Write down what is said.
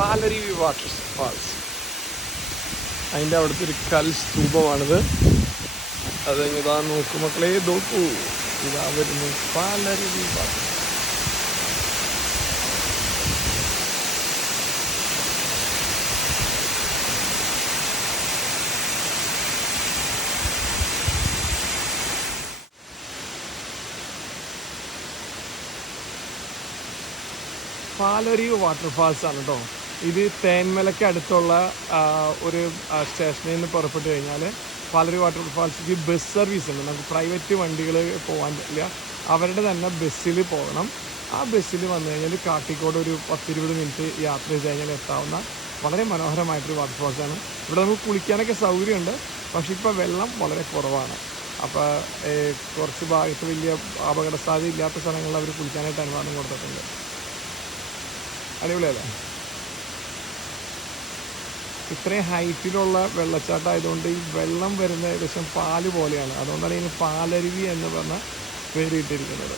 Palaruvi waterfalls. അതിൻ്റെ അവിടുത്തെ ഒരു കൽസ്തൂപമാണിത്. അത് ഇതാ നോക്കൂ മക്കളെ, നോക്കൂ, ഇതാ വരുന്നു പാലരുവി വാട്ടർ. പാലരുവി വാട്ടർഫാൾസ് ആണ് കേട്ടോ. ഇത് തേന്മലയ്ക്ക് അടുത്തുള്ള ഒരു സ്റ്റേഷനിൽ നിന്ന് പുറപ്പെട്ട് കഴിഞ്ഞാൽ പാലരുവി വാട്ടർഫാൾസിലേക്ക് ബസ് സർവീസ് ഉണ്ട്. നമുക്ക് പ്രൈവറ്റ് വണ്ടികൾ പോകാൻ പറ്റില്ല, അവരുടെ തന്നെ ബസ്സിൽ പോകണം. ആ ബസ്സിൽ വന്നു കഴിഞ്ഞാൽ കാട്ടിക്കോട് ഒരു 10-20 മിനിറ്റ് യാത്ര ചെയ്ത് കഴിഞ്ഞാൽ എത്താവുന്ന വളരെ മനോഹരമായിട്ടൊരു വാട്ടർഫാൾസാണ്. ഇവിടെ നമുക്ക് കുളിക്കാനൊക്കെ സൗകര്യമുണ്ട്, പക്ഷേ ഇപ്പോൾ വെള്ളം വളരെ കുറവാണ്. അപ്പോൾ കുറച്ച് ഭാഗത്ത് വലിയ അപകട സാധ്യത ഇല്ലാത്ത സ്ഥലങ്ങളിൽ അവർ കുളിക്കാനായിട്ട് അനുവാദം കൊടുത്തിട്ടുണ്ട്. അടിപൊളിയല്ലേ? ഇത്രയും ഹൈറ്റിലുള്ള വെള്ളച്ചാട്ടം ആയതുകൊണ്ട് ഈ വെള്ളം വരുന്ന ഏകദേശം പാല് പോലെയാണ്. അതുകൊണ്ടാണ് ഇതിന് പാലരുവി എന്ന് പറഞ്ഞ പേര് ഇട്ടിരിക്കുന്നത്.